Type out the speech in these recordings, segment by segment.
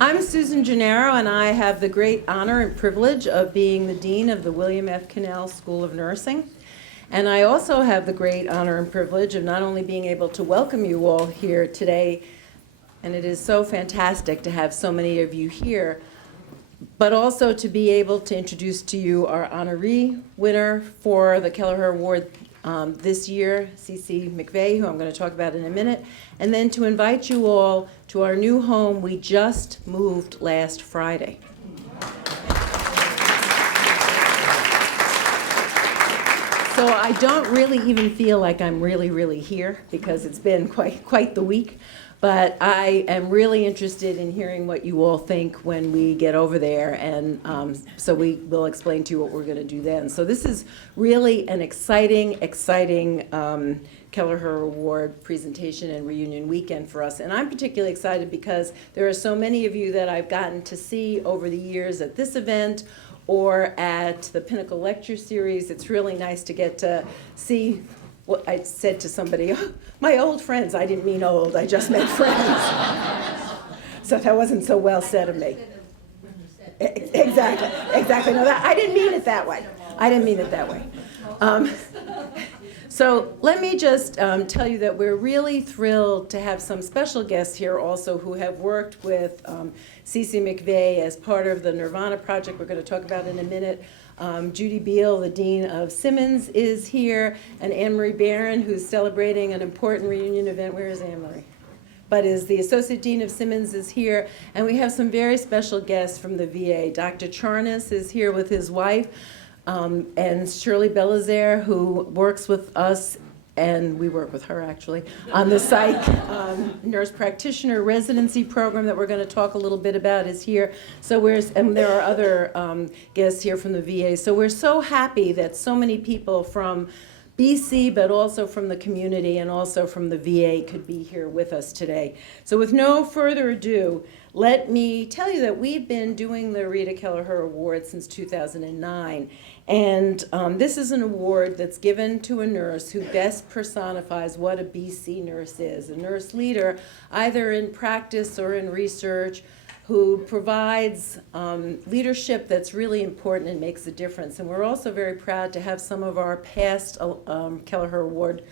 I'm Susan Gennaro, and I have the great honor and privilege of being the Dean of the William F. Cannell School of Nursing. And I also have the great honor and privilege of not only being able to welcome you all here today, and it is so fantastic to have so many of you here, but also to be able to introduce to you our honoree winner for the Kelleher Award this year, C.C. McVeigh, who I'm going to talk about in a minute, and then to invite you all to our new home we just moved last Friday. So I don't really even feel like I'm really here because it's been quite the week. But I am really interested in hearing what you all think when we get over there, and so we will explain to you what we're going to do then. So this is really an exciting Kelleher Award presentation and reunion weekend for us. And I'm particularly excited because there are so many of you that I've gotten to see over the years at this event or at the Pinnacle Lecture Series. It's really nice to get to see what I said to somebody, oh, my old friends. I didn't mean old, I just meant friends. So that wasn't so well said of me. Exactly. No, I didn't mean it that way. So let me just tell you that we're really thrilled to have some special guests here also who have worked with C.C. McVeigh as part of the Nirvana project we're going to talk about in a minute. Judy Beal, the Dean of Simmons, is here, and Anne-Marie Barron, who's celebrating an important reunion event. Where is Anne-Marie? But is the Associate Dean of Simmons is here, and we have some very special guests from the VA. Dr. Charnas is here with his wife, and Shirley Belizaire, who works with us, and we work with her actually, on the psych nurse practitioner residency program that we're going to talk a little bit about is here. So and there are other guests here from the VA. So we're so happy that so many people from BC, but also from the community and also from the VA could be here with us today. So with no further ado, let me tell you that we've been doing the Rita Kelleher Award since 2009. And this is an award that's given to a nurse who best personifies what a BC nurse is. A nurse leader, either in practice or in research, who provides leadership that's really important and makes a difference. And we're also very proud to have some of our past Kelleher Award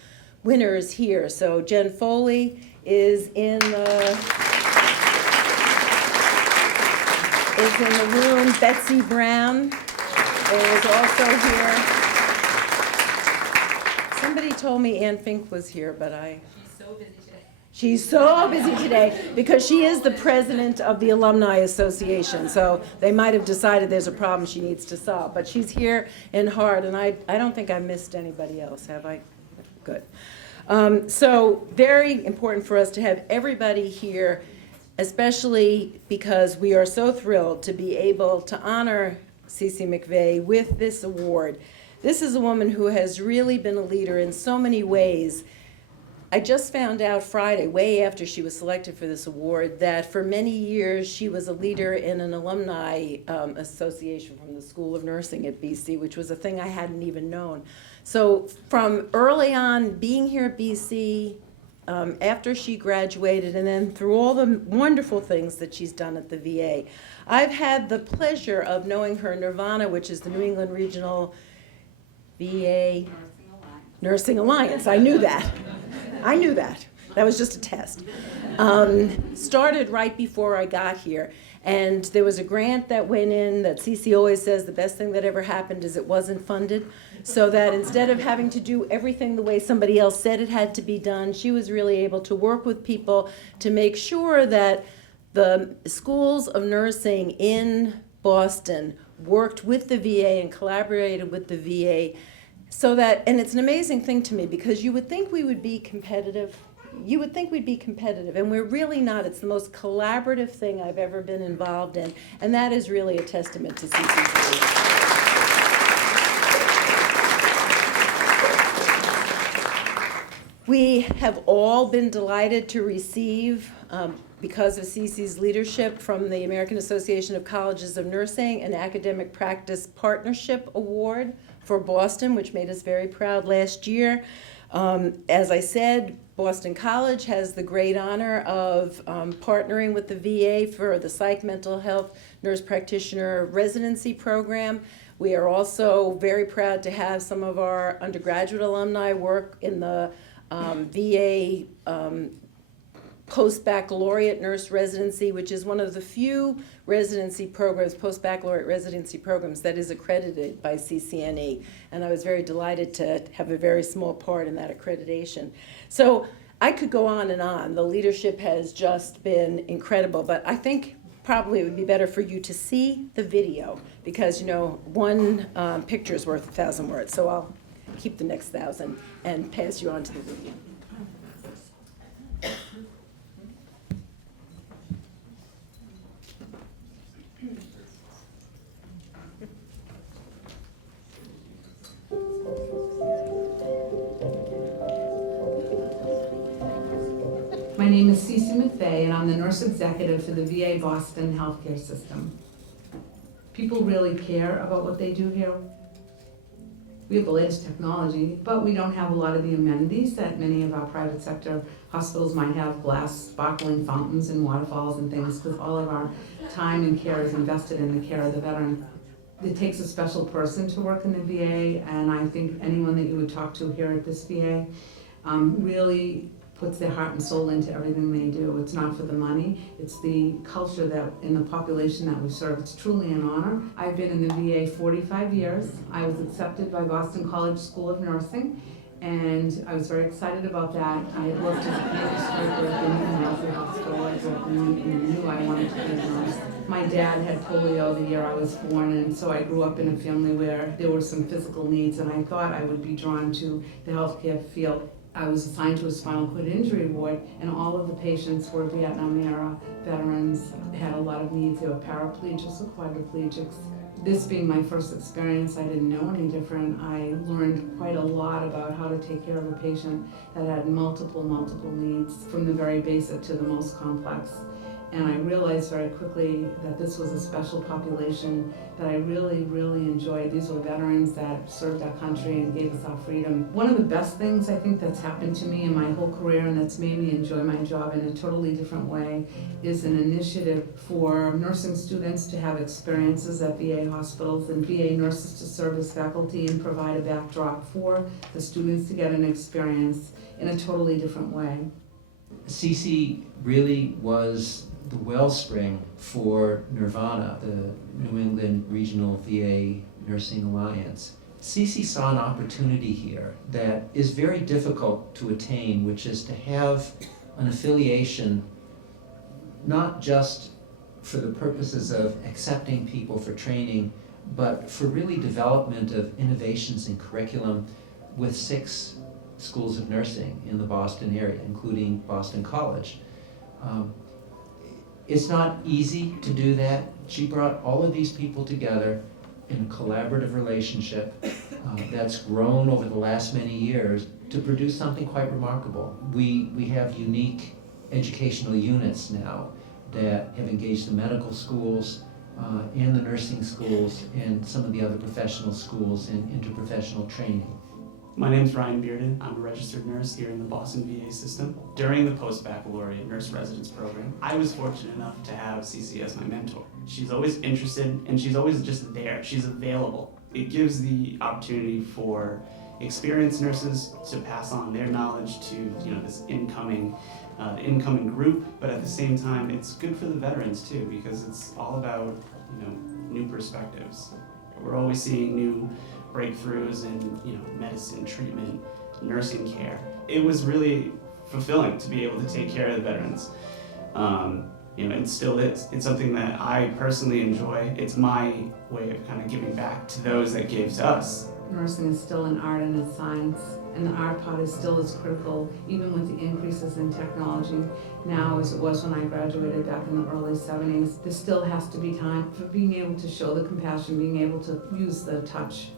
winners here. So Jen Foley is in the room. Betsy Brown is also here. Somebody told me Ann Fink was here, but She's so busy today because she is the president of the Alumni Association. So they might have decided there's a problem she needs to solve. But she's here in heart, and I don't think I missed anybody else, have I? Good. So very important for us to have everybody here, especially because we are so thrilled to be able to honor C.C. McVeigh with this award. This is a woman who has really been a leader in so many ways. I just found out Friday, way after she was selected for this award, that for many years she was a leader in an alumni association from the School of Nursing at BC, which was a thing I hadn't even known. So from early on being here at BC, after she graduated, and then through all the wonderful things that she's done at the VA, I've had the pleasure of knowing her Nirvana, which is the New England Regional VA Nursing Alliance. I knew that. That was just a test. Started right before I got here. And there was a grant that went in that CC always says the best thing that ever happened is it wasn't funded. So that instead of having to do everything the way somebody else said it had to be done, she was really able to work with people to make sure that the schools of nursing in Boston worked with the VA and collaborated with the VA. So that, and it's an amazing thing to me because you would think we would be competitive. You would think we'd be competitive, and we're really not. It's the most collaborative thing I've ever been involved in, and that is really a testament to CCC. We have all been delighted to receive, because of CC's leadership, from the American Association of Colleges of Nursing, an Academic Practice Partnership Award for Boston, which made us very proud last year. As I said, Boston College has the great honor of partnering with the VA for the Psych Mental Health Nurse Practitioner Residency Program. We are also very proud to have some of our undergraduate alumni work in the VA Post-Baccalaureate Nurse Residency, which is one of the few residency programs, post-baccalaureate residency programs, that is accredited by CCNE. And I was very delighted to have a very small part in that accreditation. So I could go on and on. The leadership has just been incredible, but I think probably it would be better for you to see the video because, you know, one picture is worth 1,000 words. So I'll keep the next 1,000 and pass you on to the video. My name is Cece McVeigh, and I'm the nurse executive for the VA Boston healthcare system. People really care about what they do here. We have the latest technology, but we don't have a lot of the amenities that many of our private sector hospitals might have, glass sparkling fountains and waterfalls and things, because all of our time and care is invested in the care of the veteran. It takes a special person to work in the VA, and I think anyone that you would talk to here at this VA really puts their heart and soul into everything they do. It's not for the money, it's the culture that in the population that we serve. It's truly an honor. I've been in the VA 45 years. I was accepted by Boston College School of Nursing, and I was very excited about that. I had worked as a pediatric worker in the Wellesley Hospital. I grew up and knew I wanted to be a nurse. My dad had polio the year I was born, and so I grew up in a family where there were some physical needs, and I thought I would be drawn to the healthcare field. I was assigned to a spinal cord injury ward, and all of the patients were Vietnam-era veterans, had a lot of needs. They were paraplegics or quadriplegics. This being my first experience, I didn't know any different. I learned quite a lot about how to take care of a patient that had multiple needs, from the very basic to the most complex. And I realized very quickly that this was a special population that I really enjoyed. These were veterans that served our country and gave us our freedom. One of the best things I think that's happened to me in my whole career and that's made me enjoy my job in a totally different way is an initiative for nursing students to have experiences at VA hospitals and VA nurses to serve as faculty and provide a backdrop for the students to get an experience in a totally different way. CC really was the wellspring for Nirvana, the New England Regional VA Nursing Alliance. CC saw an opportunity here that is very difficult to attain, which is to have an affiliation not just for the purposes of accepting people for training, but for really development of innovations in curriculum with 6 schools of nursing in the Boston area, including Boston College. It's not easy to do that. She brought all of these people together in a collaborative relationship that's grown over the last many years to produce something quite remarkable. We have unique educational units now that have engaged the medical schools and the nursing schools and some of the other professional schools in interprofessional training. My name's Ryan Bearden. I'm a registered nurse here in the Boston VA system. During the post-baccalaureate nurse residence program, I was fortunate enough to have CC as my mentor. She's always interested and she's always just there. She's available. It gives the opportunity for experienced nurses to pass on their knowledge to this incoming group, but at the same time, it's good for the veterans too because it's all about new perspectives. We're always seeing new breakthroughs in medicine, treatment, nursing care. It was really fulfilling to be able to take care of the veterans. It still is. It's something that I personally enjoy. It's my way of kind of giving back to those that gave to us. Nursing is still an art and a science, and the art part is still as critical, even with the increases in technology now as it was when I graduated back in the early 70s. There still has to be time for being able to show the compassion, being able to use the touch.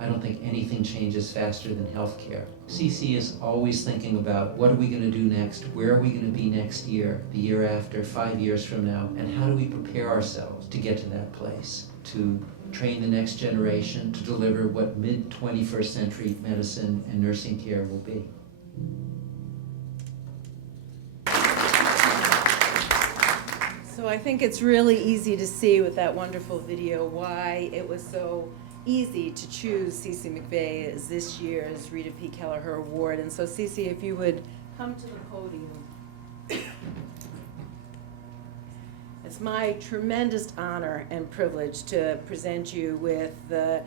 I don't think anything changes faster than healthcare. CC is always thinking about what are we going to do next, where are we going to be next year, the year after, 5 years from now, and how do we prepare ourselves to get to that place, to train the next generation to deliver what mid-21st century medicine and nursing care will be. So I think it's really easy to see with that wonderful video why it was so easy to choose Cece McVeigh as this year's Rita P. Kelleher Award. And so Cece, if you would come to the podium. It's my tremendous honor and privilege to present you with the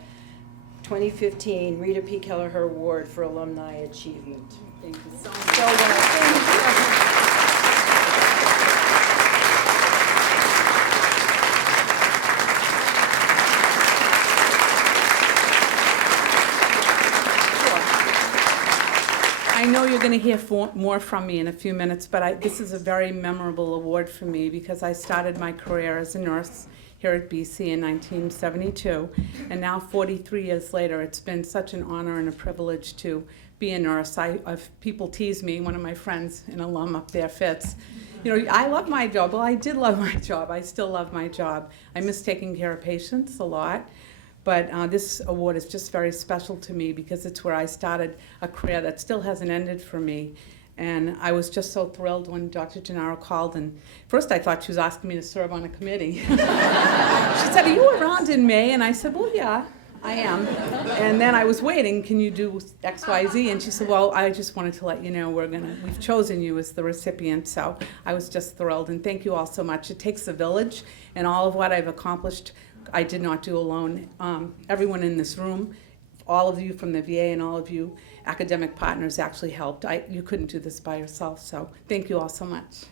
2015 Rita P. Kelleher Award for Alumni Achievement. Thank you so much. Thank you. I know you're going to hear more from me in a few minutes, but this is a very memorable award for me because I started my career as a nurse here at BC in 1972, and now 43 years later, it's been such an honor and a privilege to be a nurse. People tease me, one of my friends, an alum up there, Fitz, you know, I love my job. Well, I did love my job. I still love my job. I miss taking care of patients a lot. But this award is just very special to me because it's where I started a career that still hasn't ended for me. And I was just so thrilled when Dr. Gennaro called. And first I thought she was asking me to serve on a committee. She said, "Are you around in May?" And I said, "Well, yeah, I am." And then I was waiting, "Can you do X, Y, Z?" And she said, "Well, I just wanted to let you know we've chosen you as the recipient." So I was just thrilled. And thank you all so much. It takes a village, and all of what I've accomplished I did not do alone. Everyone in this room, all of you from the VA and all of you academic partners actually helped. You couldn't do this by yourself, so thank you all so much.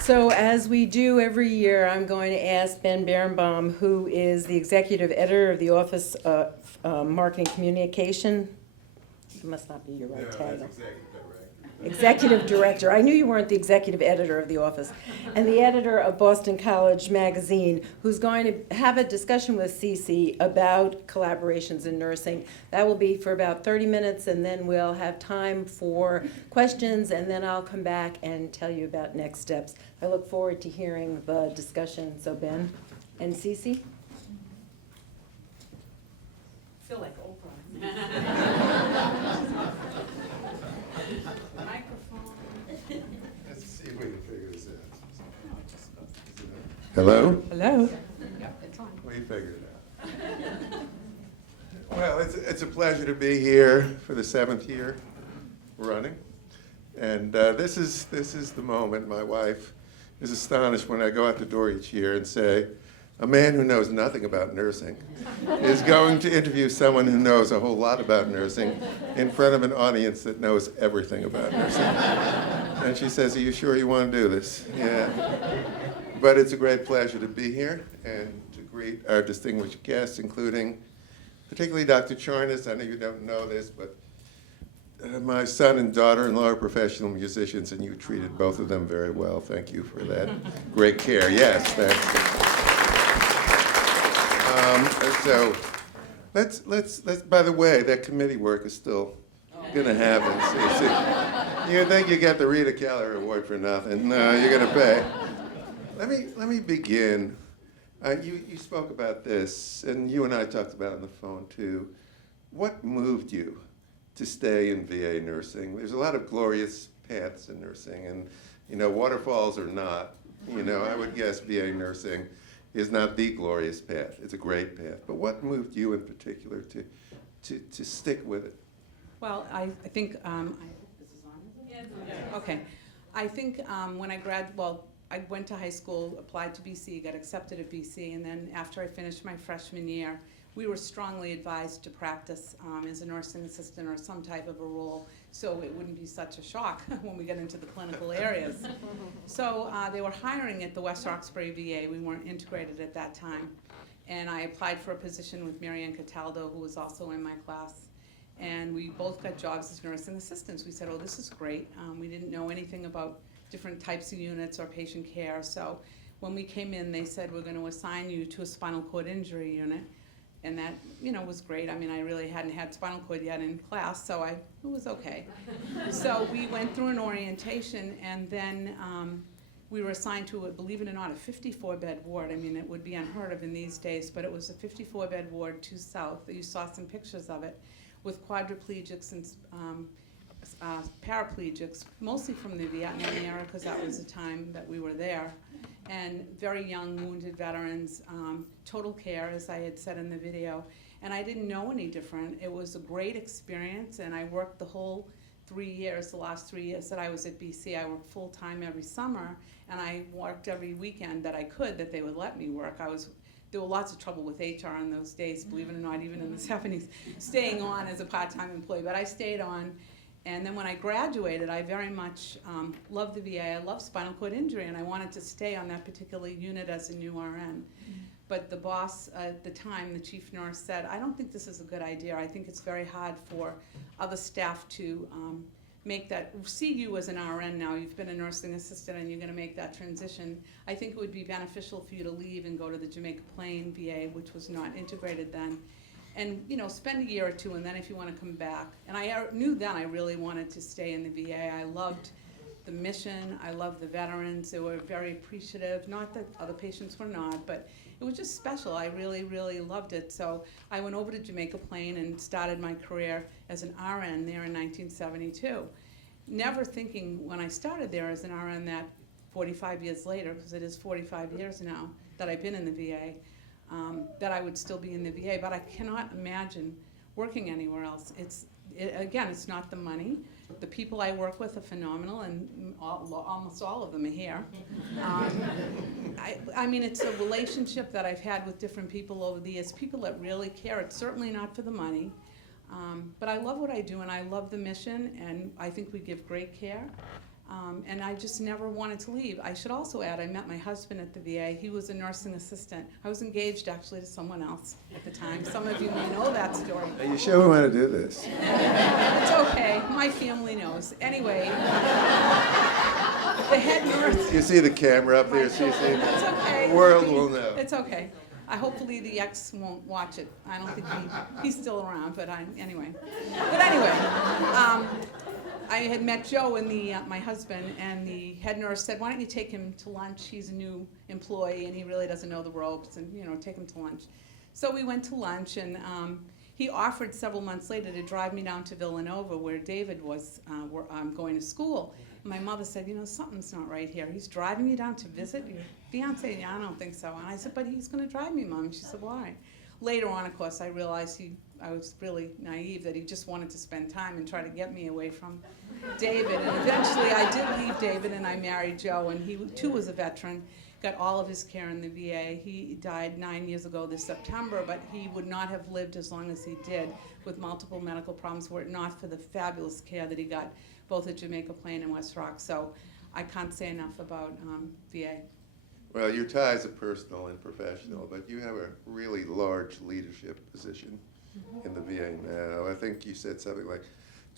So as we do every year, I'm going to ask Ben Berenbaum, who is the executive editor of the Office of Marketing Communication. It must not be your right title. Executive Director. I knew you weren't the executive editor of the office. And the editor of Boston College Magazine, who's going to have a discussion with Cece about collaborations in nursing. That will be for about 30 minutes, and then we'll have time for questions, and then I'll come back and tell you about next steps. I look forward to hearing the discussion. So Ben and Cece? Feel like Oprah. Let's see if we can figure this out. Hello? Hello. Yeah, it's on. We figured it out. Well, it's a pleasure to be here for the 7th year running. And this is the moment. My wife is astonished when I go out the door each year and say, a man who knows nothing about nursing is going to interview someone who knows a whole lot about nursing in front of an audience that knows everything about nursing. And she says, "Are you sure you want to do this?" Yeah. But it's a great pleasure to be here and to greet our distinguished guests, including particularly Dr. Charnas. I know you don't know this, but my son and daughter-in-law are professional musicians, and you treated both of them very well. Thank you for that great care. Yes, thanks. So let's. By the way, that committee work is still going to happen. See, you think you get the Rita Kelleher Award for nothing? No, you're going to pay. Let me begin. You spoke about this, and you and I talked about it on the phone too. What moved you to stay in VA nursing? There's a lot of glorious paths in nursing, and waterfalls or not, I would guess VA nursing is not the glorious path. It's a great path. But what moved you in particular to stick with it? Well, I think, this is on? Yes. Okay. I think when I went to high school, applied to BC, got accepted at BC, and then after I finished my freshman year, we were strongly advised to practice as a nursing assistant or some type of a role, so it wouldn't be such a shock when we get into the clinical areas. So they were hiring at the West Roxbury VA. We weren't integrated at that time. And I applied for a position with Marianne Cataldo, who was also in my class. And we both got jobs as nursing assistants. We said, "Oh, this is great." We didn't know anything about different types of units or patient care. So when we came in, they said, "We're going to assign you to a spinal cord injury unit." And that, was great. I mean, I really hadn't had spinal cord yet in class, so it was okay. So we went through an orientation, and then we were assigned to, believe it or not, a 54-bed ward. I mean, it would be unheard of in these days, but it was a 54-bed ward to South. You saw some pictures of it, with quadriplegics and paraplegics, mostly from the Vietnam era, because that was the time that we were there, and very young wounded veterans, total care, as I had said in the video. And I didn't know any different. It was a great experience, and I worked the whole 3 years, the last 3 years that I was at BC. I worked full-time every summer, and I worked every weekend that I could, that they would let me work. There were lots of trouble with HR in those days, believe it or not, even in the 70s, staying on as a part-time employee, but I stayed on. And then when I graduated, I very much loved the VA. I loved spinal cord injury, and I wanted to stay on that particular unit as a new RN. But the boss at the time, the chief nurse, said, I don't think this is a good idea. I think it's very hard for other staff to see you as an RN now. You've been a nursing assistant and you're gonna make that transition. I think it would be beneficial for you to leave and go to the Jamaica Plain VA, which was not integrated then. And, spend a year or two, and then if you want to come back. And I knew then I really wanted to stay in the VA. I loved the mission. I loved the veterans. They were very appreciative. Not that other patients were not, but it was just special. I really, really loved it. So I went over to Jamaica Plain and started my career as an RN there in 1972. Never thinking when I started there as an RN that 45 years later, because it is 45 years now that I've been in the VA, that I would still be in the VA, but I cannot imagine working anywhere else. Again, it's not the money. The people I work with are phenomenal, and almost all of them are here. I mean, it's a relationship that I've had with different people over the years, people that really care. It's certainly not for the money, but I love what I do, and I love the mission, and I think we give great care. And I just never wanted to leave. I should also add, I met my husband at the VA. He was a nursing assistant. I was engaged, actually, to someone else at the time. Some of you may know that story. Are you sure we want to do this? It's okay. My family knows. Anyway, the head nurse... You see the camera up there, CC? It's okay. The world will know. It's okay. Hopefully the ex won't watch it. I don't think he's still around, but anyway. But anyway, I had met Joe and my husband, and the head nurse said, why don't you take him to lunch? He's a new employee, and he really doesn't know the ropes, and, take him to lunch. So we went to lunch, and he offered several months later to drive me down to Villanova, where David was going to school. And my mother said, something's not right here. He's driving you down to visit your fiance? Yeah, I don't think so. And I said, but he's going to drive me, Mom. She said, why? Later on, of course, I realized I was really naive, that he just wanted to spend time and try to get me away from David. And eventually I did leave David and I married Joe, and he too was a veteran, got all of his care in the VA. He died 9 years ago this September, but he would not have lived as long as he did with multiple medical problems were it not for the fabulous care that he got both at Jamaica Plain and West Rock. So I can't say enough about VA. Well, your ties are personal and professional, but you have a really large leadership position in the VA now. I think you said something like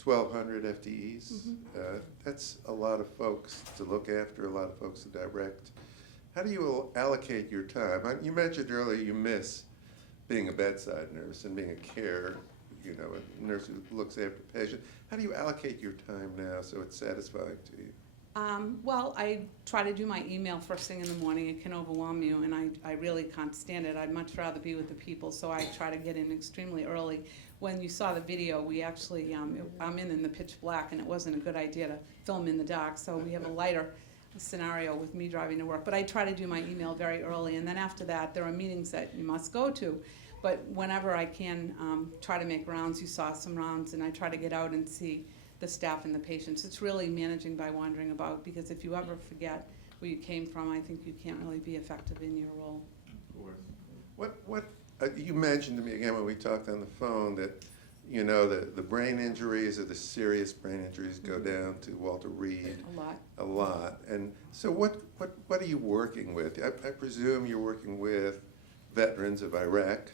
1,200 FTEs. That's a lot of folks to look after, a lot of folks to direct. How do you allocate your time? You mentioned earlier you miss being a bedside nurse and being a nurse who looks after a patient. How do you allocate your time now so it's satisfying to you? Well, I try to do my email first thing in the morning. It can overwhelm you, and I really can't stand it. I'd much rather be with the people, so I try to get in extremely early. When you saw the video, we actually, I'm in the pitch black, and it wasn't a good idea to film in the dark, so we have a lighter scenario with me driving to work. But I try to do my email very early, and then after that, there are meetings that you must go to. But whenever I can, try to make rounds. You saw some rounds, and I try to get out and see the staff and the patients. It's really managing by wandering about, because if you ever forget where you came from, I think you can't really be effective in your role. Of course. What you mentioned to me again when we talked on the phone that the brain injuries or the serious brain injuries go down to Walter Reed a lot. And so what are you working with? I presume you're working with veterans of Iraq,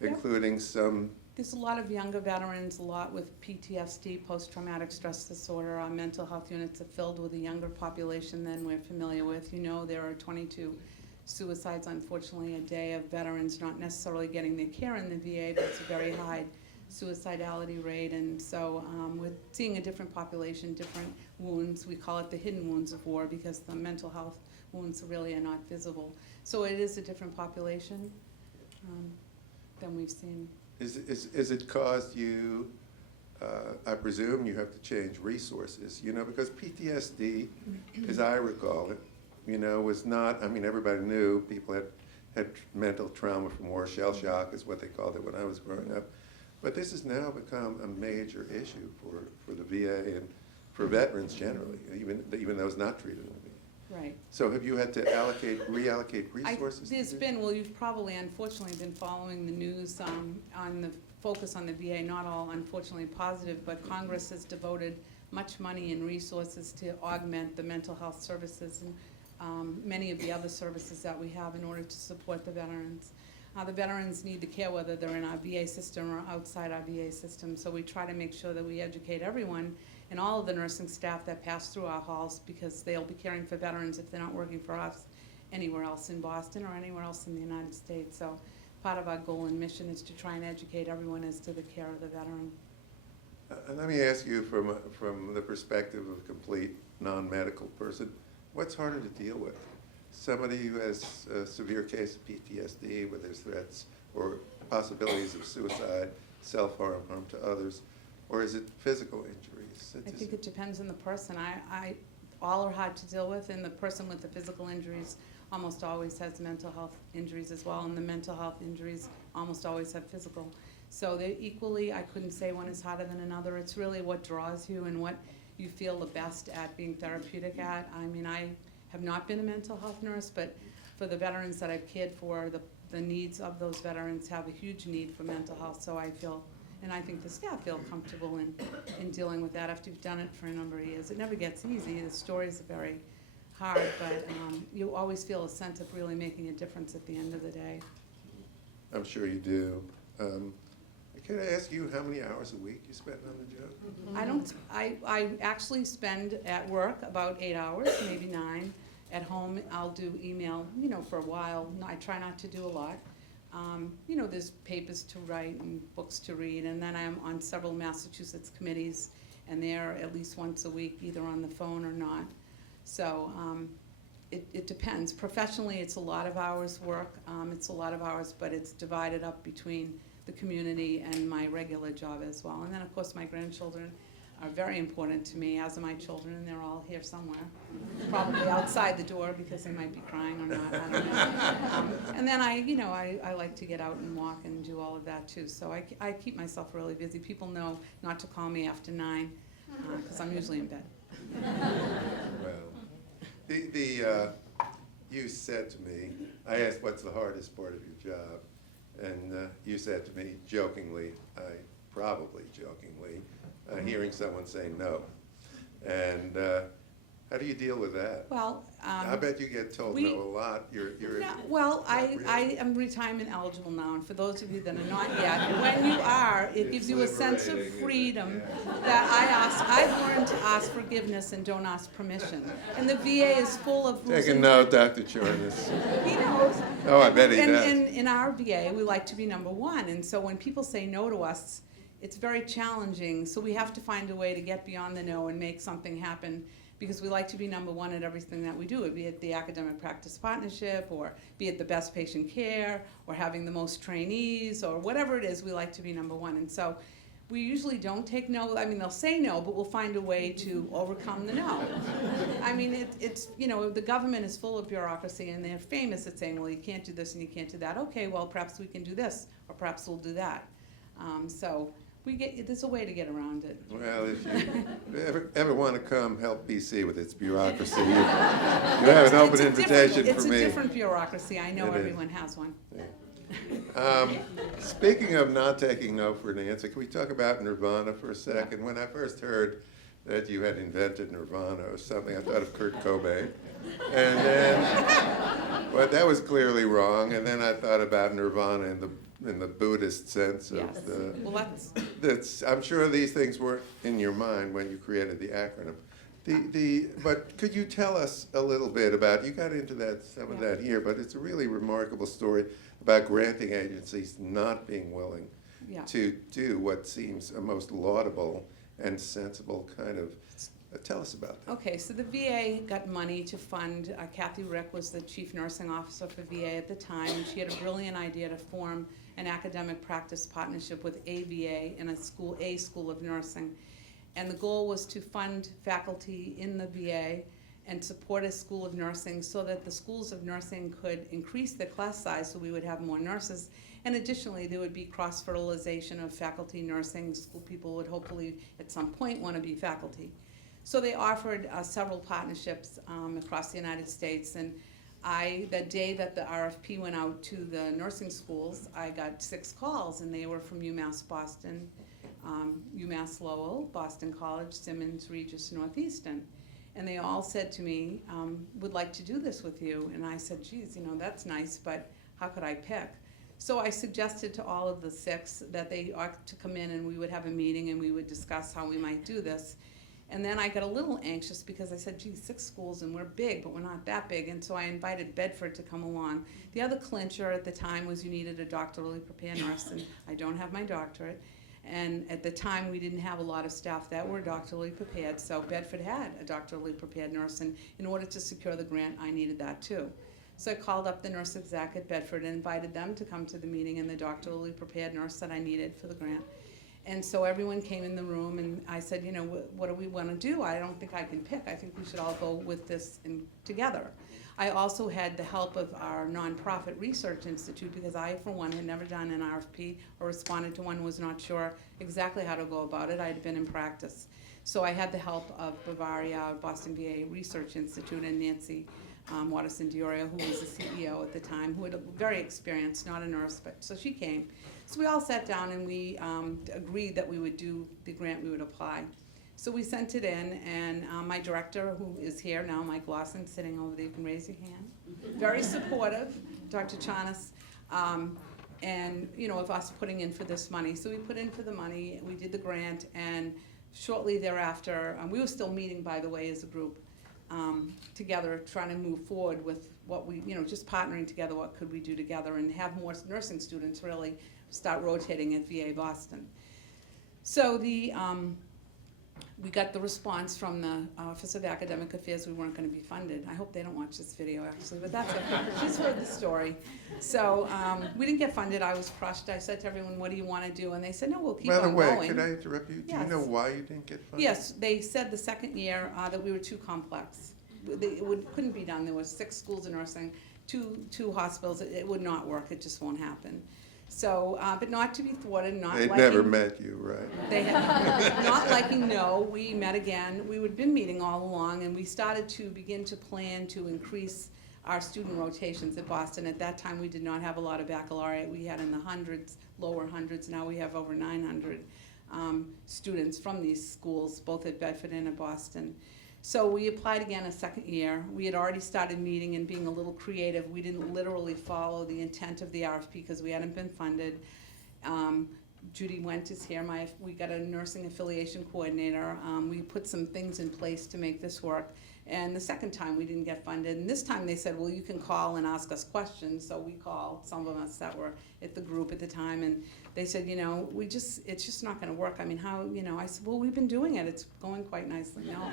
including some. There's a lot of younger veterans, a lot with PTSD, post-traumatic stress disorder. Our mental health units are filled with a younger population than we're familiar with. There are 22 suicides, unfortunately, a day of veterans not necessarily getting their care in the VA, but it's a very high suicidality rate. And so we're seeing a different population, different wounds. We call it the hidden wounds of war, because the mental health wounds really are not visible. So it is a different population than we've seen. Is it caused you, I presume you have to change resources, you know, because PTSD, as I recall it, you know, was not, I mean, everybody knew people had mental trauma from war, shell shock is what they called it when I was growing up. But this has now become a major issue for the VA and for veterans generally, even those not treated in the VA. Right. So have you had to reallocate resources? There's been, well, you've probably unfortunately been following the news on the focus on the VA, not all unfortunately positive, but Congress has devoted much money and resources to augment the mental health services and many of the other services that we have in order to support the veterans. The veterans need the care whether they're in our VA system or outside our VA system, so we try to make sure that we educate everyone and all of the nursing staff that pass through our halls, because they'll be caring for veterans if they're not working for us anywhere else in Boston or anywhere else in the United States. So part of our goal and mission is to try and educate everyone as to the care of the veteran. And let me ask you from the perspective of a complete non-medical person, what's harder to deal with? Somebody who has a severe case of PTSD where there's threats or possibilities of suicide, self-harm, harm to others, or is it physical injuries? I think it depends on the person. All are hard to deal with, and the person with the physical injuries almost always has mental health injuries as well, and the mental health injuries almost always have physical. So they're equally, I couldn't say one is harder than another. It's really what draws you and what you feel the best at being therapeutic at. I mean, I have not been a mental health nurse, but for the veterans that I've cared for, the needs of those veterans have a huge need for mental health. So I feel, and I think the staff feel comfortable in dealing with that after you've done it for a number of years. It never gets easy. The stories are very hard, but you always feel a sense of really making a difference at the end of the day. I'm sure you do. Can I ask you how many hours a week you spend on the job? I actually spend at work about 8 hours, maybe 9. At home, I'll do email, you know, for a while. I try not to do a lot. You know, there's papers to write and books to read, and then I'm on several Massachusetts committees, and they're at least once a week, either on the phone or not. So it depends. Professionally, it's a lot of hours work. It's a lot of hours, but it's divided up between the community and my regular job as well. And then, of course, my grandchildren are very important to me, as are my children, and they're all here somewhere. Probably outside the door because they might be crying or not, I don't know. And then I like to get out and walk and do all of that too. So I keep myself really busy. People know not to call me after 9 because I'm usually in bed. Well, you said to me, I asked what's the hardest part of your job, and you said to me jokingly, probably jokingly, hearing someone say no. And how do you deal with that? Well, I bet you get told no a lot. Well, really. I am retirement eligible now, and for those of you that are not yet, when you are, it gives you a sense of freedom that I've learned to ask forgiveness and don't ask permission. And the VA is full of rules. Take a note, Dr. Chornis. He knows. Oh, I bet he and, does. And in our VA, we like to be number one, and so when people say no to us, it's very challenging. So we have to find a way to get beyond the no and make something happen, because we like to be number one at everything that we do, be it the academic practice partnership, or be it the best patient care, or having the most trainees, or whatever it is, we like to be number one. And so we usually don't take no. I mean, they'll say no, but we'll find a way to overcome the no. I mean, it's, you know, the government is full of bureaucracy, and they're famous at saying, well, you can't do this and you can't do that. Okay, well, perhaps we can do this, or perhaps we'll do that. So there's a way to get around it. Well, if you ever want to come help BC with its bureaucracy, you have an open invitation for me. It's a different bureaucracy. I know It is. everyone has one. Speaking of not taking no for an answer, can we talk about Nirvana for a second? When I first heard that you had invented Nirvana or something, I thought of Kurt Cobain. And then, but that was clearly wrong. And then I thought about Nirvana in the Buddhist sense of Yes. Well, I'm sure these things were in your mind when you created the acronym. But could you tell us a little bit about, you got into some of that here, but it's a really remarkable story about granting agencies not being willing to do what seems a most laudable and sensible kind of Tell us about that. Okay, so the VA got money to fund, Kathy Rick was the chief nursing officer for VA at the time, and she had a brilliant idea to form an academic practice partnership with AVA and a school of nursing. And the goal was to fund faculty in the VA and support a school of nursing so that the schools of nursing could increase their class size so we would have more nurses. And additionally, there would be cross-fertilization of faculty nursing. School people would hopefully at some point want to be faculty. So they offered several partnerships across the United States, and the day that the RFP went out to the nursing schools, I got 6 calls, and they were from UMass Boston, UMass Lowell, Boston College, Simmons, Regis, Northeastern. And they all said to me, would like to do this with you. And I said, geez, that's nice, but how could I pick? So I suggested to all of the 6 that they ought to come in and we would have a meeting and we would discuss how we might do this. And then I got a little anxious because I said, geez, 6 schools and we're big, but we're not that big. And so I invited Bedford to come along. The other clincher at the time was you needed a doctorally prepared nurse, and I don't have my doctorate. And at the time, we didn't have a lot of staff that were doctorally prepared, so Bedford had a doctorally prepared nurse, and in order to secure the grant, I needed that too. So I called up the nurse exec at Bedford and invited them to come to the meeting and the doctorally prepared nurse that I needed for the grant. And so everyone came in the room, and I said, what do we want to do? I don't think I can pick. I think we should all go with this together. I also had the help of our nonprofit research institute because I, for one, had never done an RFP or responded to one, was not sure exactly how to go about it. I had been in practice. So I had the help of Bavaria, Boston VA Research Institute, and Nancy Watterson Diorio, who was the CEO at the time, who had very experienced, not a nurse, but so she came. So we all sat down and we agreed that we would do the grant, we would apply. So we sent it in, and my director, who is here now, Mike Lawson, sitting over there, you can raise your hand, very supportive, Dr. Chanas, and of us putting in for this money. So we put in for the money, we did the grant, and shortly thereafter, we were still meeting, by the way, as a group, together, trying to move forward with what we, just partnering together, what could we do together, and have more nursing students really start rotating at VA Boston. So we got the response from the Office of Academic Affairs we weren't going to be funded. I hope they don't watch this video, actually, but that's okay. She's heard the story. So we didn't get funded. I was crushed. I said to everyone, what do you want to do? And they said, no, we'll keep on going. By the way, could I interrupt you? Yes. Do you know why you didn't get funded? Yes, they said the second year that we were too complex. Couldn't be done. There were 6 schools of nursing, two hospitals. It would not work. It just won't happen. So, but not to be thwarted, not They'd liking... never met you, right? They had, not liking, no, we met again. We had been meeting all along, and we started to begin to plan to increase our student rotations at Boston. At that time, we did not have a lot of baccalaureate. We had in the hundreds, lower hundreds. Now we have over 900 students from these schools, both at Bedford and at Boston. So we applied again a second year. We had already started meeting and being a little creative. We didn't literally follow the intent of the RFP because we hadn't been funded. Judy Went is here. We got a nursing affiliation coordinator. We put some things in place to make this work. And the second time we didn't get funded. And this time they said, well, you can call and ask us questions. So we called some of us that were at the group at the time, and they said, it's just not gonna work. I mean, how, I said, well, we've been doing it. It's going quite nicely. No.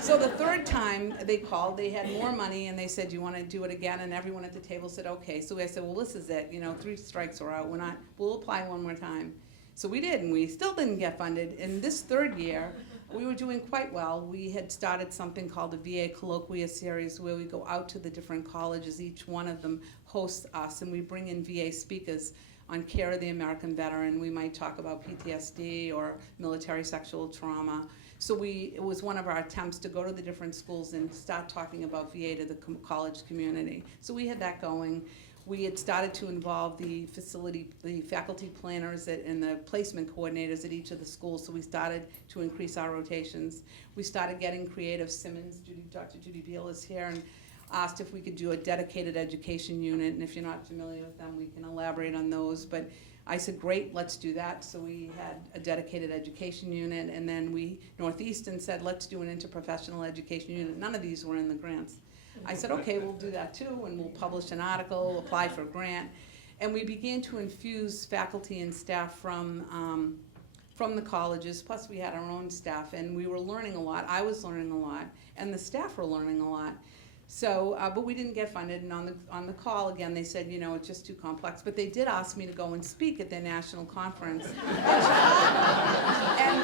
So the third time they called, they had more money, and they said, do you wanna do it again? And everyone at the table said, okay. So I said, well, this is it. 3 strikes are out. We'll apply one more time. So we did, and we still didn't get funded. In this third year, we were doing quite well. We had started something called the VA Colloquia Series, where we go out to the different colleges. Each one of them hosts us, and we bring in VA speakers on care of the American veteran. We might talk about PTSD or military sexual trauma. So it was one of our attempts to go to the different schools and start talking about VA to the college community. So we had that going. We had started to involve the faculty planners and the placement coordinators at each of the schools, so we started to increase our rotations. We started getting creative. Simmons, Dr. Judy Beal is here, and asked if we could do a dedicated education unit, and if you're not familiar with them, we can elaborate on those. But I said, great, let's do that. So we had a dedicated education unit, and then Northeastern said, let's do an interprofessional education unit. None of these were in the grants. I said, okay, we'll do that too, and we'll publish an article, apply for a grant. And we began to infuse faculty and staff from from the colleges, plus we had our own staff, and we were learning a lot. I was learning a lot, and the staff were learning a lot. So, but we didn't get funded, and on the call again, they said, you know, it's just too complex. But they did ask me to go and speak at their national conference. And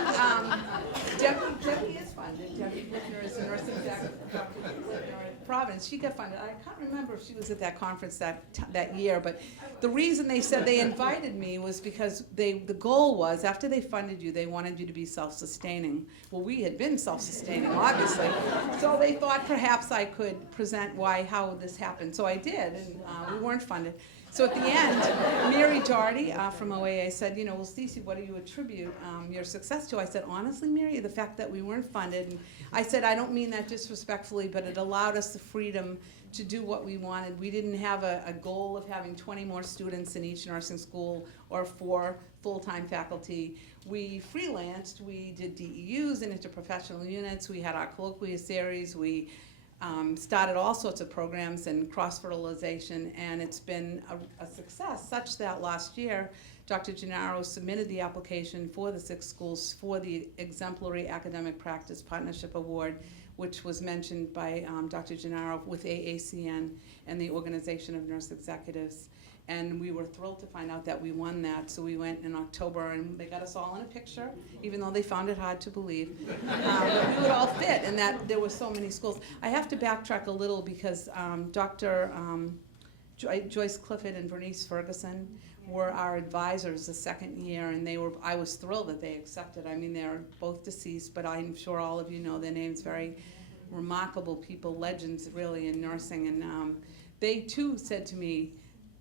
Debbie is funded. Debbie Whitner is the nurse executive at Providence. She got funded. I can't remember if she was at that conference that year, but the reason they said they invited me was because the goal was, after they funded you, they wanted you to be self-sustaining. Well, we had been self-sustaining, obviously. So they thought perhaps I could present how this happened. So I did, and we weren't funded. So at the end, Mary Doherty from OAA said, you know, well, Stacey, what do you attribute your success to? I said, honestly, Mary, the fact that we weren't funded. And I said, I don't mean that disrespectfully, but it allowed us the freedom to do what we wanted. We didn't have a goal of having 20 more students in each nursing school or 4 full-time faculty. We freelanced. We did DEUs and interprofessional units. We had our colloquia series. We started all sorts of programs and cross-fertilization, and it's been a success, such that last year, Dr. Gennaro submitted the application for the 6 schools for the Exemplary Academic Practice Partnership Award, which was mentioned by Dr. Gennaro with AACN and the Organization of Nurse Executives. And we were thrilled to find out that we won that. So we went in October, and they got us all in a picture, even though they found it hard to believe. But we would all fit, and that there were so many schools. I have to backtrack a little because Dr. Joyce Clifford and Bernice Ferguson were our advisors the second year, and I was thrilled that they accepted. I mean, they're both deceased, but I'm sure all of you know their names. Very remarkable people, legends really in nursing. And they too said to me,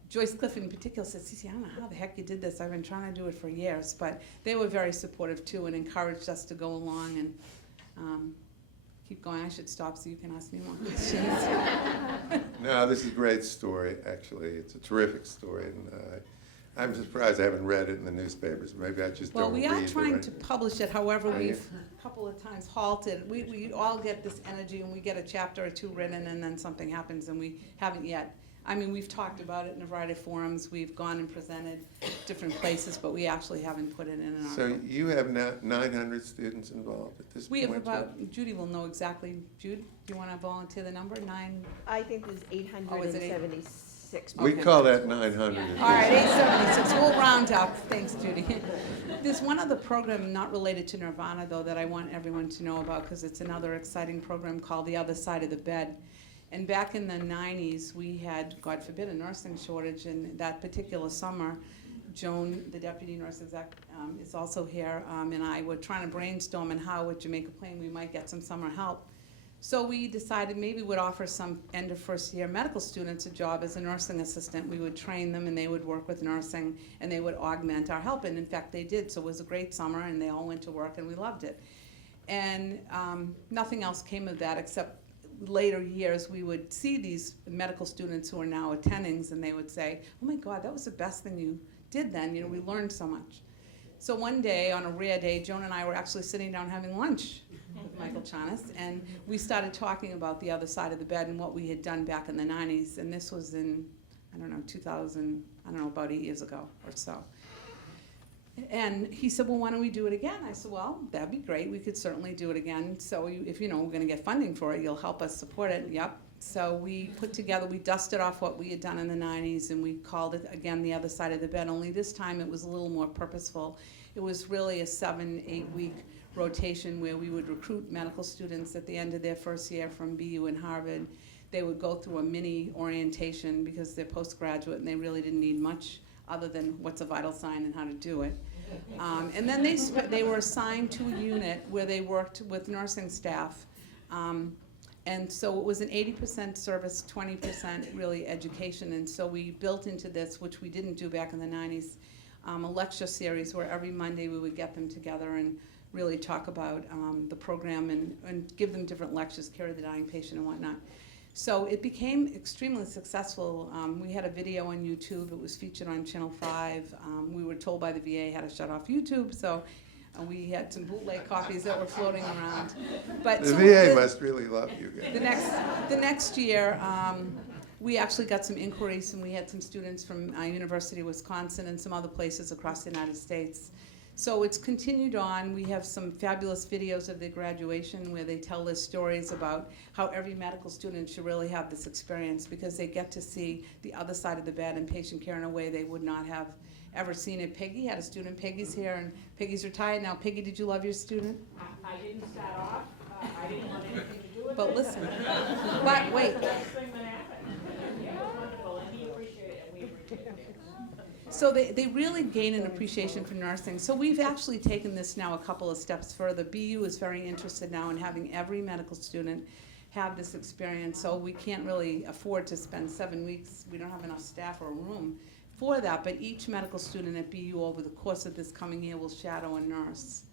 Joyce Clifford in particular said, Cece, I don't know how the heck you did this. I've been trying to do it for years. But they were very supportive too and encouraged us to go along and keep going. I should stop so you can ask me more questions. No, this is a great story, actually. It's a terrific story. And I'm surprised I haven't read it in the newspapers. Maybe I just don't read it. Well, we are trying right? to publish it. However, Are you? we've a couple of times halted. We all get this energy, and we get a chapter or 2 written, and then something happens, and we haven't yet. I mean, we've talked about it in a variety of forums. We've gone and presented different places, but we actually haven't put it in our So book. you have now 900 students involved at this We point? have about, Judy will know exactly. Jude, do you want to volunteer the number? 9? I think it was Oh, is it 876. We Okay. call that 900. All right, 876. We'll round up. Thanks, Judy. There's one other program not related to Nirvana, though, that I want everyone to know about because it's another exciting program called The Other Side of the Bed. And back in the 90s, we had, God forbid, a nursing shortage. And that particular summer, Joan, the deputy nurse exec, is also here, and I were trying to brainstorm on how at Jamaica Plain we might get some summer help. So we decided maybe we'd offer some end of first year medical students a job as a nursing assistant. We would train them, and they would work with nursing, and they would augment our help. And in fact, they did. So it was a great summer, and they all went to work, and we loved it. And nothing else came of that except later years, we would see these medical students who are now attendings, and they would say, oh my God, that was the best thing you did then. You know, we learned so much. So one day, on a rare day, Joan and I were actually sitting down having lunch with Michael Chanas, and we started talking about the other side of the bed and what we had done back in the 90s. And this was in, I don't know, 2000, I don't know, about 8 years ago or so. And he said, well, why don't we do it again? I said, well, that'd be great. We could certainly do it again. So if you know we're going to get funding for it, you'll help us support it. Yep. So we dusted off what we had done in the 90s, and we called it, again, The Other Side of the Bed, only this time it was a little more purposeful. It was really a 7-8 week rotation where we would recruit medical students at the end of their first year from BU and Harvard. They would go through a mini orientation because they're postgraduate and they really didn't need much other than what's a vital sign and how to do it. And then they were assigned to a unit where they worked with nursing staff. And so it was an 80% service, 20% really education. And so we built into this, which we didn't do back in the 90s, a lecture series where every Monday we would get them together and really talk about the program and give them different lectures, care of the dying patient and whatnot. So it became extremely successful. We had a video on YouTube. It was featured on Channel 5. We were told by the VA how to shut off YouTube, so we had some bootleg copies that were floating around. But The so VA must really love you guys. the next year, we actually got some inquiries, and we had some students from University of Wisconsin and some other places across the United States So it's continued on. We have some fabulous videos of their graduation where they tell their stories about how every medical student should really have this experience because they get to see the other side of the bed and patient care in a way they would not have ever seen it. Peggy had a student. Peggy's here, and Peggy's retired now. Peggy, did you love your student? I didn't start off, I didn't want anything to do with it. But listen, but wait. It was the best thing that happened. It was wonderful, and he appreciated it, and we appreciated it. So they really gain an appreciation for nursing. So we've actually taken this now a couple of steps further. BU is very interested now in having every medical student have this experience. So we can't really afford to spend 7 weeks. We don't have enough staff or room for that. But each medical student at BU over the course of this coming year will shadow a nurse.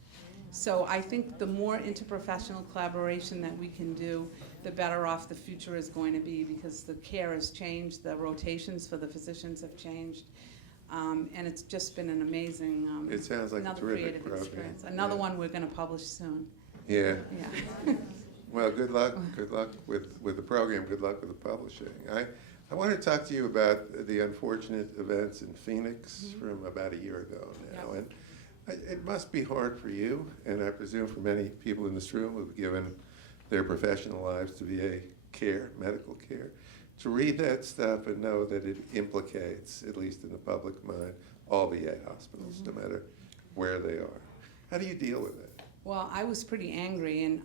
So I think the more interprofessional collaboration that we can do, the better off the future is going to be because the care has changed, the rotations for the physicians have changed. And it's just been an amazing, It sounds like a another terrific creative program. experience. Another Yeah. one we're going to publish soon. Yeah. Yeah. Well, good luck with the program, good luck with the publishing. I want to talk to you about the unfortunate events in Phoenix from about a year ago now. Yeah. And it must be hard for you, and I presume for many people in this room who've given their professional lives to VA care, medical care, to read that stuff and know that it implicates, at least in the public mind, all VA hospitals, no matter where they are. How do you deal with it? Well, I was pretty angry, and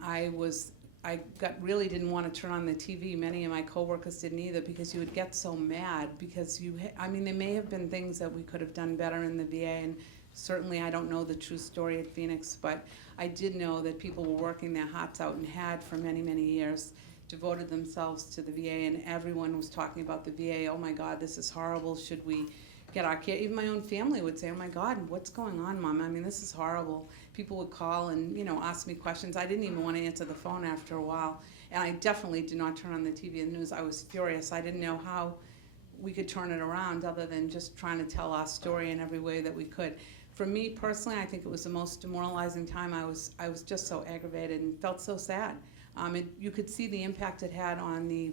really didn't want to turn on the TV. Many of my coworkers didn't either, because you would get so mad because there may have been things that we could have done better in the VA, and certainly I don't know the true story at Phoenix, but I did know that people were working their hearts out and had for many, many years, devoted themselves to the VA, and everyone was talking about the VA. Oh my God, this is horrible. Should we get our care? Even my own family would say, oh my God, what's going on, Mom? I mean, this is horrible. People would call and, ask me questions. I didn't even want to answer the phone after a while. And I definitely did not turn on the TV and news. I was furious. I didn't know how we could turn it around other than just trying to tell our story in every way that we could. For me personally, I think it was the most demoralizing time. I was just so aggravated and felt so sad. You could see the impact it had on the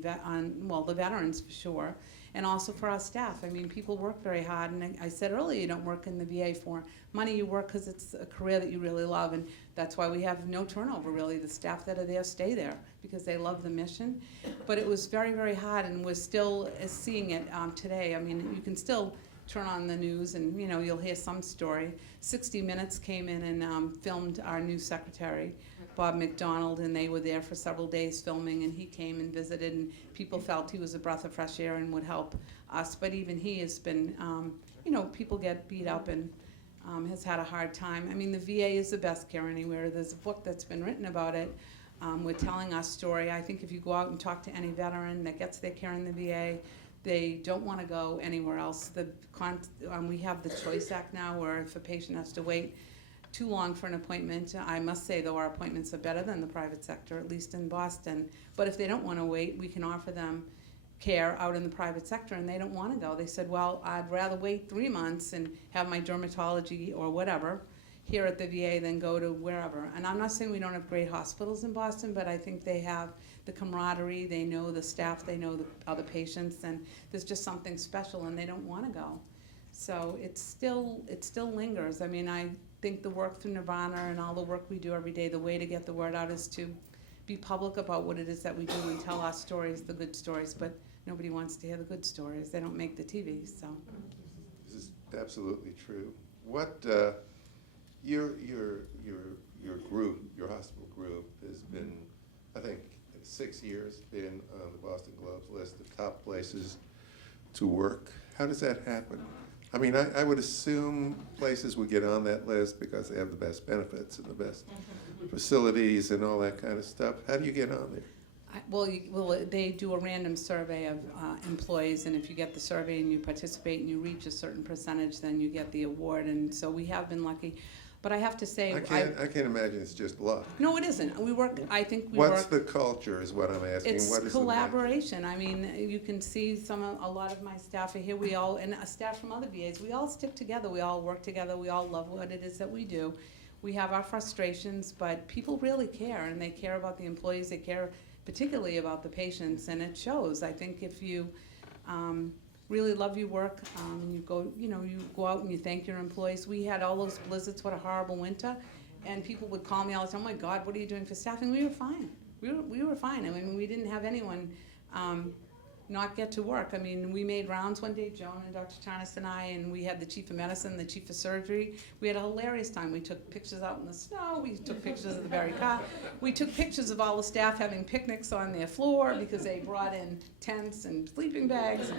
veterans for sure, and also for our staff. I mean, people work very hard, and I said earlier, you don't work in the VA for money. You work because it's a career that you really love, and that's why we have no turnover, really. The staff that are there stay there because they love the mission. But it was very, very hard, and we're still seeing it today. I mean, you can still turn on the news and, you'll hear some story. 60 Minutes came in and filmed our new secretary, Bob McDonald, and they were there for several days filming, and he came and visited, and people felt he was a breath of fresh air and would help us. But even he has been, people get beat up and has had a hard time. I mean, the VA is the best care anywhere. There's a book that's been written about it. We're telling our story. I think if you go out and talk to any veteran that gets their care in the VA, they don't want to go anywhere else. We have the Choice Act now, where if a patient has to wait too long for an appointment, I must say, though, our appointments are better than the private sector, at least in Boston. But if they don't want to wait, we can offer them care out in the private sector, and they don't want to go. They said, well, I'd rather wait 3 months and have my dermatology or whatever here at the VA than go to wherever. And I'm not saying we don't have great hospitals in Boston, but I think they have the camaraderie, they know the staff, they know the other patients, and there's just something special, and they don't want to go. So it still lingers. I mean, I think the work through Nirvana and all the work we do every day, the way to get the word out is to be public about what it is that we do and tell our stories, the good stories, but nobody wants to hear the good stories. They don't make the TV, so. This is absolutely true. What your group, your hospital group, has been, I think, 6 years been on the Boston Globe's list of top places to work. How does that happen? I mean, I would assume places would get on that list because they have the best benefits and the best facilities and all that kind of stuff. How do you get on there? They do a random survey of employees, and if you get the survey and you participate and you reach a certain percentage, then you get the award. And so we have been lucky. But I have to say, I can't imagine it's just luck. No, it isn't. We work. I think we What's work. the culture is what I'm asking. It's what is collaboration. I mean, you can see a lot of my staff are here. We all, and staff from other VAs, we all stick together. We all work together. We all love what it is that we do. We have our frustrations, but people really care, and they care about the employees. They care particularly about the patients, and it shows. I think if you really love your work, and you go out and you thank your employees. We had all those blizzards, what a horrible winter, and people would call me all the time, oh my God, what are you doing for staffing? We were fine. We were fine. I mean, we didn't have anyone not get to work. I mean, we made rounds one day, Joan and Dr. Charnas and I, and we had the chief of medicine, the chief of surgery. We had a hilarious time. We took pictures out in the snow. We took pictures of the very car. We took pictures of all the staff having picnics on their floor because they brought in tents and sleeping bags.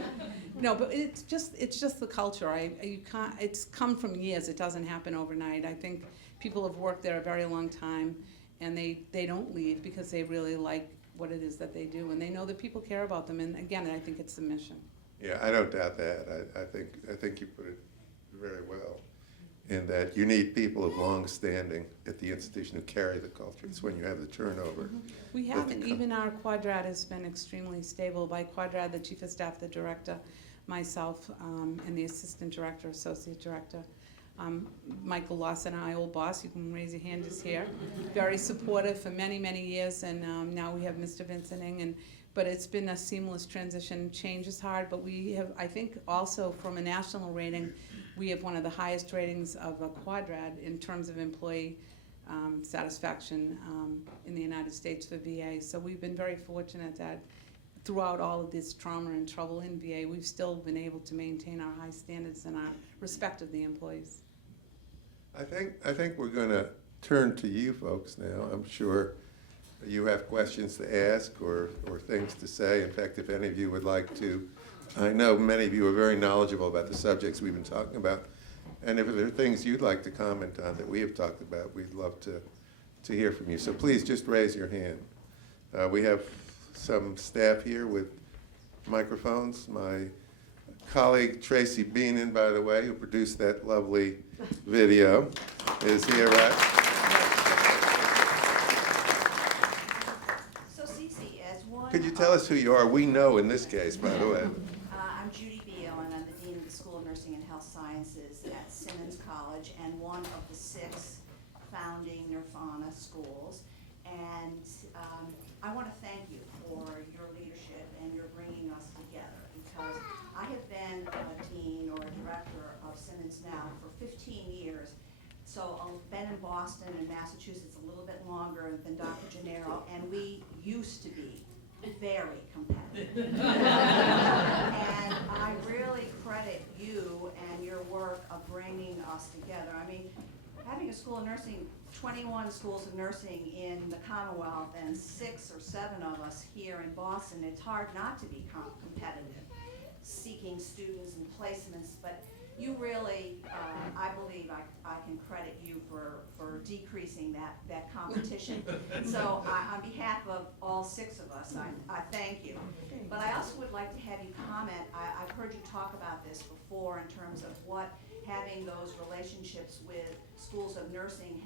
No, but it's just the culture. You can't. It's come from years. It doesn't happen overnight. I think people have worked there a very long time, and they don't leave because they really like what it is that they do, and they know that people care about them. And again, I think it's the mission. Yeah, I don't doubt that. I think you put it very well, in that you need people of long standing at the institution who carry the culture. It's when you have the turnover. We haven't. Even our quadrad has been extremely stable. By quadrad, the chief of staff, the director, myself, and the assistant director, associate director. Michael Lawson, our old boss, you can raise your hand, is here. Very supportive for many, many years, and now we have Mr. Vincenting, but it's been a seamless transition. Change is hard, but we have, I think, also from a national rating, we have one of the highest ratings of a quadrad in terms of employee satisfaction in the United States for VA. So we've been very fortunate that throughout all of this trauma and trouble in VA, we've still been able to maintain our high standards and our respect of the employees. I think we're going to turn to you folks now. I'm sure you have questions to ask or things to say. In fact, if any of you would like to, I know many of you are very knowledgeable about the subjects we've been talking about. And if there are things you'd like to comment on that we have talked about, we'd love to hear from you. So please just raise your hand. We have some staff here with microphones. My colleague Tracy Beenan, by the way, who produced that lovely video, is here, right? So Cece, as one. Could you tell us who you are? We know in this case, by the way. I'm Judy Beal, and I'm the Dean of the School of Nursing and Health Sciences at Simmons College, and one of the 6 founding Nirvana schools. And I want to thank you for your leadership and your bringing us together, because I have been a dean or a director of Simmons now for 15 years. So I've been in Boston and Massachusetts a little bit longer than Dr. Gennaro, and we used to be very competitive. And I really credit you and your work of bringing us together. I mean, having a school of nursing, 21 schools of nursing in the Commonwealth, and 6 or 7 of us here in Boston, it's hard not to be competitive, seeking students and placements, but you really, I believe I can credit you for decreasing that competition. So on behalf of all 6 of us, I thank you. But I also would like to have you comment, I've heard you talk about this before in terms of what having those relationships with schools of nursing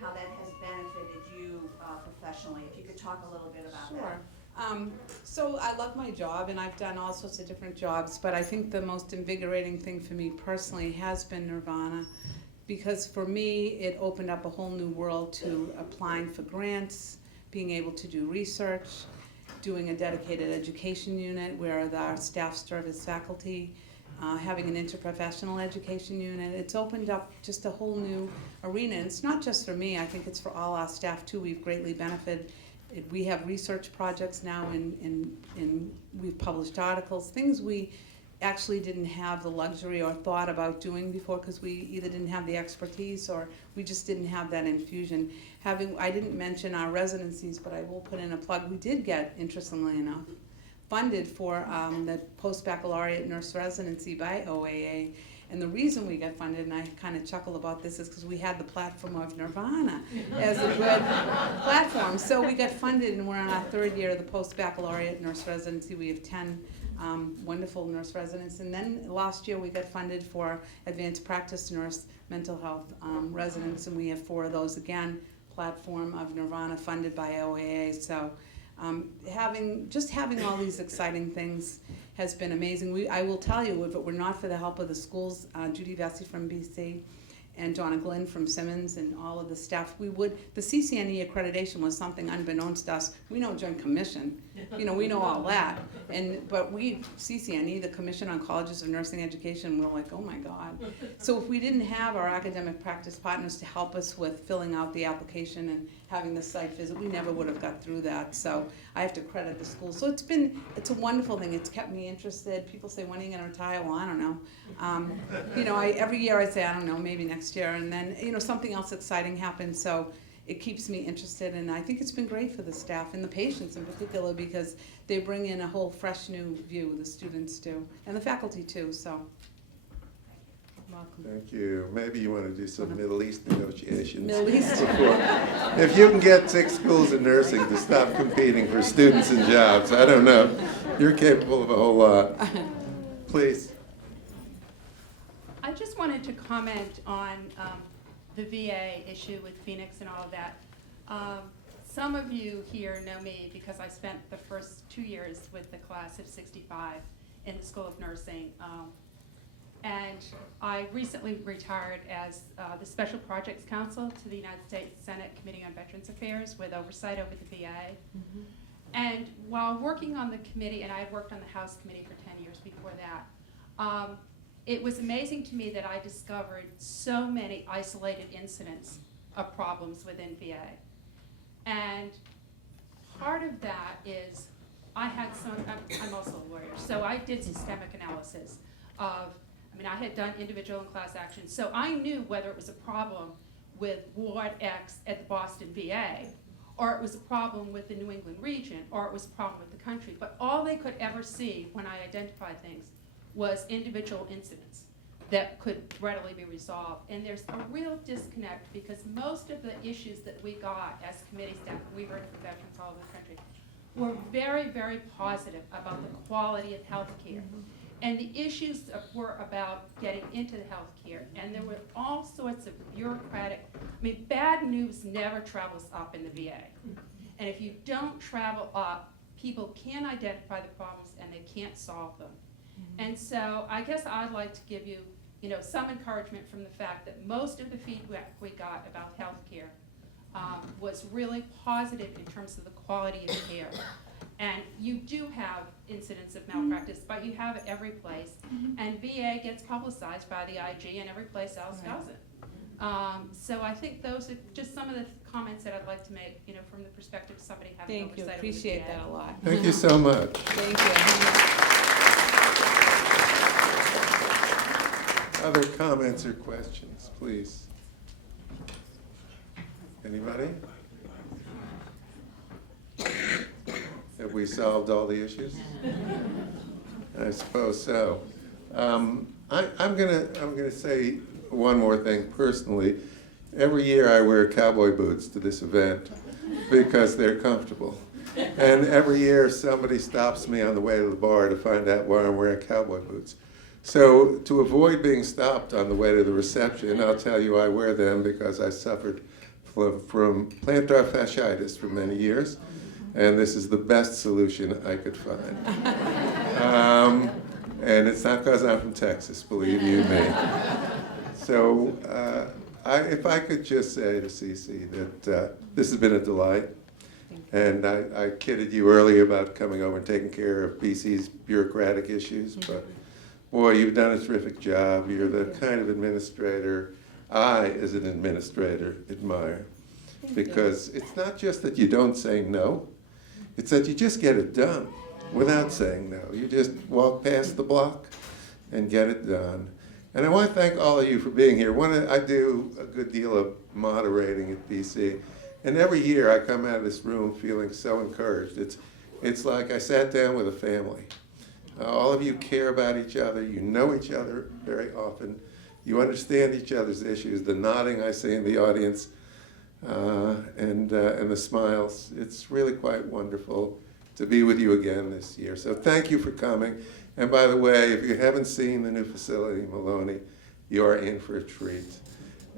how that has benefited you professionally. If you could talk a little bit about that. Sure. So I love my job, and I've done all sorts of different jobs, but I think the most invigorating thing for me personally has been Nirvana, because for me it opened up a whole new world to applying for grants, being able to do research, doing a dedicated education unit where our staff serve as faculty, having an interprofessional education unit. It's opened up just a whole new arena. And it's not just for me, I think it's for all our staff too. We've greatly benefited. We have research projects now, and we've published articles, things we actually didn't have the luxury or thought about doing before, because we either didn't have the expertise or we just didn't have that infusion. I didn't mention our residencies, but I will put in a plug. We did get, interestingly enough, funded for the post-baccalaureate nurse residency by OAA. And the reason we got funded, and I kind of chuckle about this, is because we had the platform of Nirvana as a good platform. So we got funded, and we're on our 3rd year of the post-baccalaureate nurse residency. We have 10 wonderful nurse residents. And then last year we got funded for advanced practice nurse mental health residents, and we have 4 of those again, platform of Nirvana funded by OAA. So having all these exciting things has been amazing. I will tell you, if it were not for the help of the schools, Judy Vesey from BC and Donna Glenn from Simmons and all of the staff, the CCNE accreditation was something unbeknownst to us. We know Joint Commission, we know all that. But CCNE, the Commission on Colleges of Nursing Education, we're like, oh my God. So if we didn't have our academic practice partners to help us with filling out the application and having the site visit, we never would have got through that. So I have to credit the school. So it's a wonderful thing. It's kept me interested. People say, when are you going to retire? Well, I don't know. Every year I say, I don't know, maybe next year. And then, something else exciting happens. So it keeps me interested. And I think it's been great for the staff and the patients in particular, because they bring in a whole fresh new view, the students do, and the faculty too. So welcome. Thank you. Maybe you want to do some Middle East negotiations. Middle East. If you can get 6 schools of nursing to stop competing for students and jobs, I don't know. You're capable of a whole lot. Please. I just wanted to comment on the VA issue with Phoenix and all of that. Some of you here know me because I spent the first 2 years with the class of '65 in the School of Nursing. And I recently retired as the Special Projects Counsel to the United States Senate Committee on Veterans Affairs with oversight over the VA. Mm-hmm. And while working on the committee, and I had worked on the House Committee for 10 years before that, it was amazing to me that I discovered so many isolated incidents of problems within VA. And part of that is I'm also a lawyer, so I did systemic analysis of, I had done individual and class action, so I knew whether it was a problem with Ward X at the Boston VA, or it was a problem with the New England region, or it was a problem with the country. But all they could ever see when I identified things was individual incidents that could readily be resolved. And there's a real disconnect, because most of the issues that we got as committee staff, and we heard from veterans all over the country, were very, very positive about the quality of health care. Mm-hmm. And the issues were about getting into the health care. And there were all sorts of bureaucratic, bad news never travels up in the VA. And if you don't travel up, people can identify the problems and they can't solve them. Mm-hmm. And so I guess I'd like to give you, some encouragement from the fact that most of the feedback we got about health care was really positive in terms of the quality of care. And you do have incidents of malpractice, but you have it every place. Mm-hmm. And VA gets publicized by the IG and every place else doesn't. So I think those are just some of the comments that I'd like to make, from the perspective of somebody having oversight. Thank you, appreciate that a lot. Thank you so much. Thank you. Other comments or questions, please? Anybody? Have we solved all the issues? I suppose so. I'm gonna say one more thing personally. Every year I wear cowboy boots to this event because they're comfortable. And every year somebody stops me on the way to the bar to find out why I'm wearing cowboy boots. So to avoid being stopped on the way to the reception, I'll tell you I wear them because I suffered from plantar fasciitis for many years. And this is the best solution I could find. And it's not because I'm from Texas, believe you me. So if I could just say to Cece that this has been a delight. And I kidded you earlier about coming over and taking care of BC's bureaucratic issues, but boy, you've done a terrific job. You're the kind of administrator I, as an administrator, admire. Because it's not just that you don't say no, it's that you just get it done without saying no. You just walk past the block and get it done. And I want to thank all of you for being here. I do a good deal of moderating at BC, and every year I come out of this room feeling so encouraged. It's like I sat down with a family. All of you care about each other. You know each other very often. You understand each other's issues. The nodding I see in the audience, and the smiles. It's really quite wonderful to be with you again this year. So thank you for coming. And by the way, if you haven't seen the new facility, Maloney, you are in for a treat.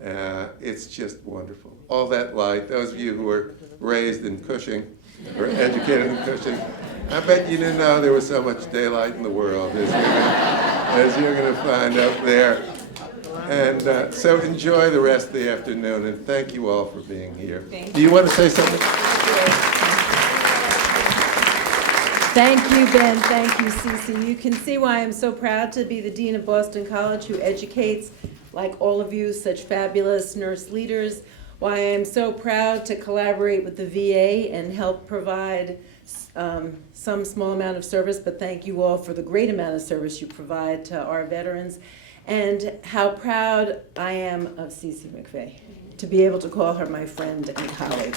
It's just wonderful. All that light, those of you who were raised in Cushing, or educated in Cushing, I bet you didn't know there was so much daylight in the world as you're going to find up there. And so enjoy the rest of the afternoon, and thank you all for being here. Thank Do you want to say something? Thank you, Ben. Thank you, Cece. You can see why I'm so proud to be the Dean of Boston College, who educates, like all of you, such fabulous nurse leaders. Why I'm so proud to collaborate with the VA and help provide some small amount of service, but thank you all for the great amount of service you provide to our veterans. And how proud I am of Cece McVeigh, to be able to call her my friend and colleague.